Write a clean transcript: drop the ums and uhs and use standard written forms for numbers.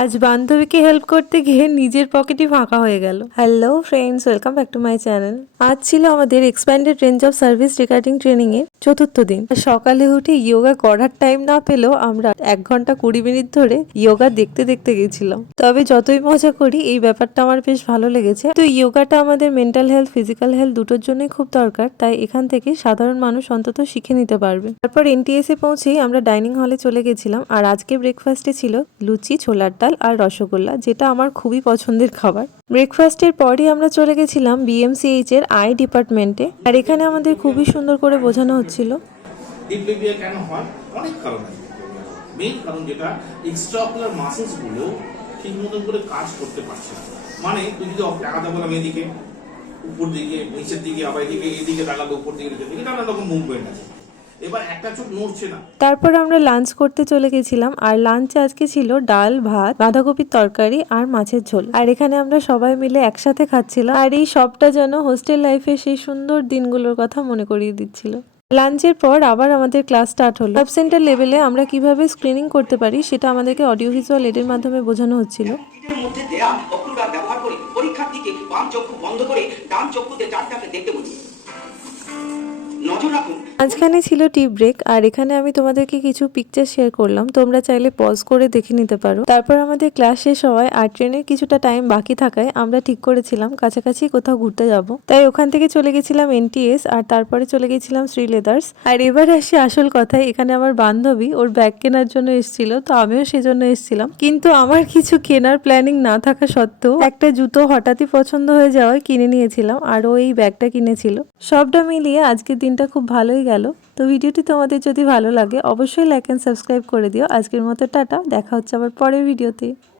আজ বান্ধবীকে হেল্প করতে গিয়ে নিজের পকেটই ফাঁকা হয়ে গেল। Hello friends, welcome back to my channel. আজ ছিল আমাদের expanded range of service regarding training এর চতুর্থ দিন। সকালে উঠে ইয়োগা করার টাইম না পেলেও আমরা 1 ঘন্টা 20 মিনিট ধরে ইয়োগা দেখতে দেখতে গেছিলাম। তবে যতই মজা করি এই ব্যাপারটা আমার বেশ ভালো লেগেছে। তো ইয়োগাটা আমাদের মেন্টাল হেলথ, ফিজিক্যাল হেলথ দুটোর জন্যই খুব দরকার, তাই এখান থেকে সাধারণ মানুষ অন্তত শিখে নিতে পারবে। তারপর এনটিএস এ পৌঁছেই আমরা ডাইনিং হলে চলে গেছিলাম। আর আজকে ব্রেকফাস্টে ছিল লুচি, ছোলার ডাল আর রসগোল্লা, যেটা আমার খুবই পছন্দের খাবার। ব্রেকফাস্টের পরই আমরা চলে গেছিলাম বিএমসিএইচ এর আই ডিপার্টমেন্টে। আর এখানে আমাদের খুবই সুন্দর করে বোঝানো হচ্ছিল ডিপ্লেজিয়া কেন হয়, অনেক কারণ আছে। মেইন কারণ যেটা এক্সট্রাঅকুলার মাসেলস গুলো ঠিক মতন করে কাজ করতে পারছে না। মানে তুই যদি তাকাতে বললাম এদিকে, উপর দিকে, নিচের দিকে, আবার এদিকে তাকালো, উপর দিকে, নিচের দিকে, নানা রকম মুভমেন্ট আছে। এবার একটা চোখ নড়ছে না। তারপর আমরা লাঞ্চ করতে চলে গেছিলাম। আর লাঞ্চে আজকে ছিল ডাল, ভাত, বাঁধাকপির তরকারি আর মাছের ঝোল। আর এখানে আমরা সবাই মিলে একসাথে খাচ্ছিলাম। আর এই সবটা যেন হোস্টেল লাইফে সেই সুন্দর দিনগুলোর কথা মনে করিয়ে দিচ্ছিল। লাঞ্চের পর আবার আমাদের ক্লাস স্টার্ট হলো। সাব সেন্টার লেভেলে আমরা কিভাবে স্ক্রিনিং করতে পারি সেটা আমাদেরকে অডিও ভিজুয়াল এডের মাধ্যমে বোঝানো হচ্ছিল। মধ্যে দেয়া অক্লুরার ব্যবহার করে পরীক্ষার্থীকে বাম চক্ষু বন্ধ করে ডান চক্ষুতে চারটাকে দেখতে বলি। নজর রাখুন। মাঝখানে ছিল টি ব্রেক, আর এখানে আমি তোমাদেরকে কিছু পিকচার শেয়ার করলাম, তোমরা চাইলে পজ করে দেখে নিতে পারো। তারপর আমাদের ক্লাস শেষ হওয়ায় আর ট্রেনের কিছুটা টাইম বাকি থাকায় আমরা ঠিক করেছিলাম কাছাকাছি কোথাও ঘুরতে যাব। তাই ওখান থেকে চলে গেছিলাম এনটিএস, আর তারপরে চলে গেছিলাম শ্রী লেদার্স। আর এবার আসি আসল কথায়, এখানে আমার বান্ধবী ওর ব্যাগ কেনার জন্য এসেছিল, তো আমিও সেজন্য এসেছিলাম। কিন্তু আমার কিছু কেনার প্ল্যানিং না থাকা সত্ত্বেও একটা জুতো হঠাৎই পছন্দ হয়ে যাওয়ায় কিনে নিয়েছিলাম, আর ও এই ব্যাগটা কিনেছিল। সবটা মিলিয়ে আজকের দিনটা খুব ভালোই গেল। তো ভিডিওটি তোমাদের যদি ভালো লাগে অবশ্যই লাইক এন্ড সাবস্ক্রাইব করে দিও। আজকের মতো টাটা, দেখা হচ্ছে আবার পরের ভিডিওতে।